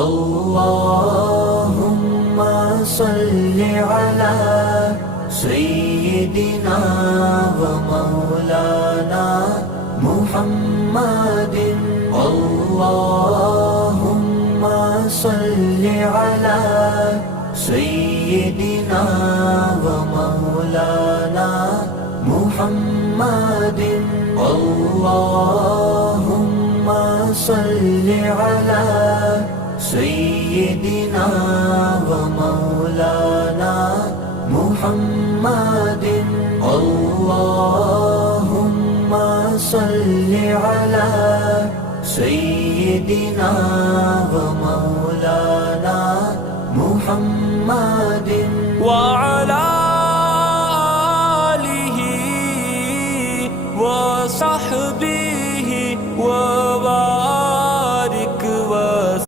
अल्लाहुम्मा सल्लि अला सय्यिदिना व मौलाना मुहम्मदिन। अल्लाहुम्मा सल्लि अला सय्यिदिना व मौलाना मुहम्मदिन। अल्लाहुम्मा सल्लि अला सय्यिदिना व मौलाना मुहम्मदिन। अल्लाहुम्मा सल्लि अला सय्यिदिना व मौलाना मुहम्मदिन।